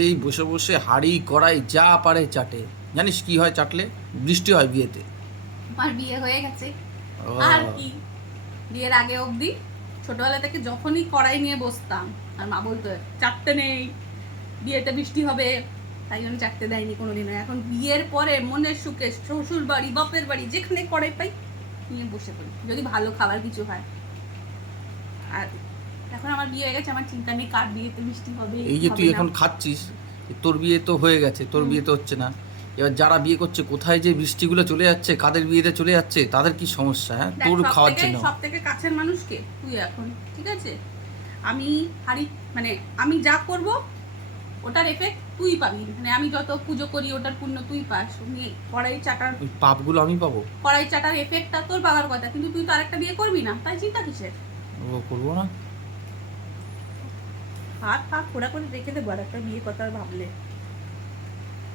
এই বসে বসে হাঁড়ি কড়াই যা পারে চাটে। জানিস কি হয় চাটলে? বৃষ্টি হয় বিয়েতে। আমার বিয়ে হয়ে গেছে। আর ও, কি, বিয়ের আগে অবধি ছোটবেলা থেকে যখনই কড়াই নিয়ে বসতাম আর মা বলতো চাটতে নেই, বিয়েতে বৃষ্টি হবে, তাই জন্য চাটতে দেয়নি কোনোদিনও। এখন বিয়ের পরে মনের সুখে শ্বশুর বাড়ি বাপের বাড়ি যেখানে কড়াই পাই নিয়ে বসে পড়ি, যদি ভালো খাবার কিছু হয়। আর এখন আমার বিয়ে হয়ে গেছে, আমার চিন্তা নেই কার বিয়েতে বৃষ্টি হবে এই কি যে তুই হবে না। এখন খাচ্ছিস, তোর বিয়ে তো হয়ে গেছে, তোর বিয়ে তো হচ্ছে না। এবার যারা বিয়ে করছে কোথায় যে বৃষ্টিগুলো চলে যাচ্ছে, কাদের বিয়েতে চলে যাচ্ছে, তাদের কি সমস্যা? হ্যাঁ, দেখ, তোর খাওয়ার জন্য। সব থেকে কাছের মানুষকে তুই এখন, ঠিক আছে? আমি হারি, মানে আমি যা করব ওটার এফেক্ট তুই পাবি, মানে আমি যত পুজো করি ওটার পুণ্য তুই পাস। কড়াই চাটার, ওই পাপগুলো আমি পাবো? কড়াই চাটার এফেক্টটা তোর পাওয়ার কথা, কিন্তু তুই তো আরেকটা বিয়ে করবি না, তাই চিন্তা কিসের? ও করবো না। হাত হাত খোড়া করে রেখে দেবো আর একটা বিয়ে কথা ভাবলে।